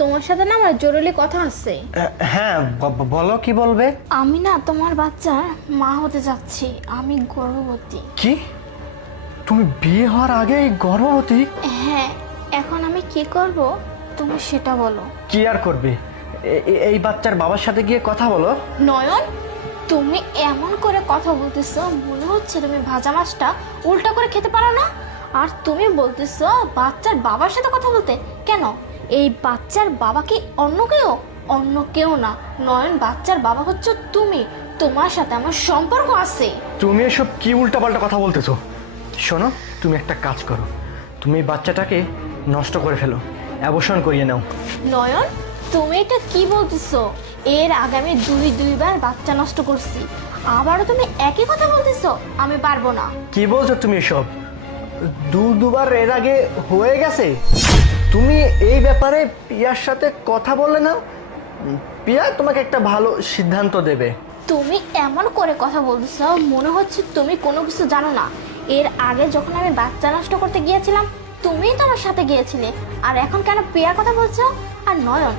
তোমার সাথে না আমার জরুরি কথা আছে। হ্যাঁ, বলো কি বলবে। আমি না তোমার বাচ্চার মা হতে যাচ্ছি, আমি গর্ভবতী। কি? তুমি বিয়ে হওয়ার আগেই গর্ভবতী? হ্যাঁ, এখন আমি কি করব তুমি সেটা বলো। কি আর করবে, এই বাচ্চার বাবার সাথে গিয়ে কথা বলো। নয়ন, তুমি এমন করে কথা বলতেছো মনে হচ্ছে তুমি ভাজা মাছটা উল্টা করে খেতে পারো না। আর তুমি বলতেছো বাচ্চার বাবার সাথে কথা বলতে। কেন, এই বাচ্চার বাবা কি অন্য কেউ? অন্য কেউ না নয়ন, বাচ্চার বাবা হচ্ছে তুমি। তোমার সাথে আমার সম্পর্ক আছে। তুমি এসব কি উল্টাপাল্টা কথা বলতেছো? শোনো, তুমি একটা কাজ করো, তুমি এই বাচ্চাটাকে নষ্ট করে ফেলো, অ্যাবর্শন করিয়ে নাও। নয়ন, তুমি এটা কি বলতেছো? এর আগে আমি দুইবার বাচ্চা নষ্ট করছি, আবারও তুমি একই কথা বলতেছো? আমি পারবো না। কি বলছো তুমি এসব? দুবার এর আগে হয়ে গেছে। তুমি এই ব্যাপারে পিয়ার সাথে কথা বললে না? পিয়া তোমাকে একটা ভালো সিদ্ধান্ত দেবে। তুমি এমন করে কথা বলতেছো মনে হচ্ছে তুমি কোনো কিছু জানো না। এর আগে যখন আমি বাচ্চা নষ্ট করতে গিয়েছিলাম তুমিই তো আমার সাথে গিয়েছিলে, আর এখন কেন পিয়ার কথা বলছো? আর নয়ন,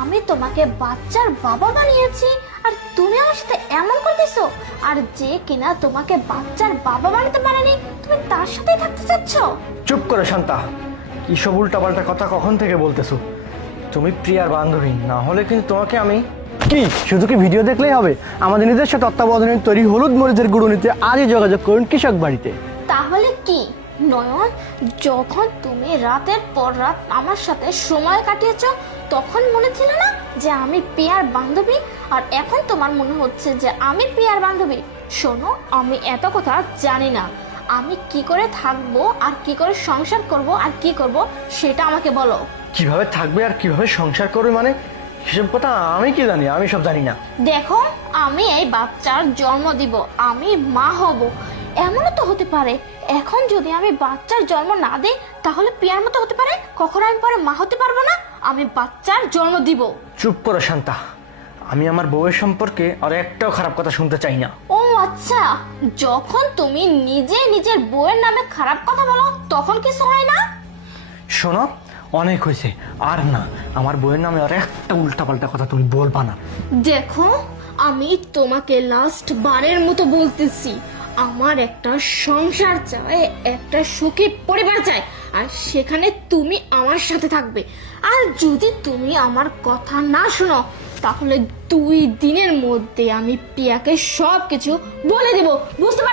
আমি তোমাকে বাচ্চার বাবা বানিয়েছি আর তুমি আমার সাথে এমন করতেছো? আর যে কিনা তোমাকে বাচ্চার বাবা বানাতে পারেনি তুমি তার সাথেই থাকতে চাচ্ছ? চুপ করো শান্তা, কিসব উল্টাপাল্টা কথা কখন থেকে বলতেছো? তুমি প্রিয়ার বান্ধবী, না হলে কিন্তু তোমাকে আমি... কি শুধু কি ভিডিও দেখলেই হবে? আমাদের নিজস্ব তত্ত্বাবধানে তৈরি হলুদ মরিচের গুঁড়ো নিতে আজই যোগাযোগ করুন কৃষক বাড়িতে। তাহলে কি নয়ন, যখন তুমি রাতের পর রাত আমার সাথে সময় কাটিয়েছো তখন মনে ছিল না যে আমি পিয়ার বান্ধবী? আর এখন তোমার মনে হচ্ছে যে আমি পিয়ার বান্ধবী? শোনো, আমি এত কথা জানি না। আমি কি করে থাকবো আর কি করে সংসার করব আর কি করব সেটা আমাকে বলো। কিভাবে থাকবে আর কিভাবে সংসার করবে মানে সেসব কথা আমি কি জানি? আমি সব জানি না। দেখো, আমি এই বাচ্চার জন্ম দিব, আমি মা হব। এমনও তো হতে পারে এখন যদি আমি বাচ্চার জন্ম না দিই তাহলে পিয়ার মতো হতে পারে, কখনো আমি পরে মা হতে পারবো না। আমি বাচ্চার জন্ম দিব। চুপ করো শান্তা, আমি আমার বউয়ের সম্পর্কে আর একটাও খারাপ কথা শুনতে চাই না। ও আচ্ছা, যখন তুমি নিজে নিজের বউয়ের নামে খারাপ কথা বলো তখন কিছু হয় না? শোনো, অনেক হয়েছে, আর না, আমার বউয়ের নামে আর একটা উল্টাপাল্টা কথা তুমি বলবা না। দেখো, আমি তোমাকে লাস্ট বারের মতো বলতেছি, আমার একটা সংসার চাই, একটা সুখী পরিবার চাই, আর সেখানে তুমি আমার সাথে থাকবে। আর যদি তুমি আমার কথা না শোনো তাহলে 2 দিনের মধ্যে আমি পিয়াকে সবকিছু বলে দেব, বুঝতে পারছো?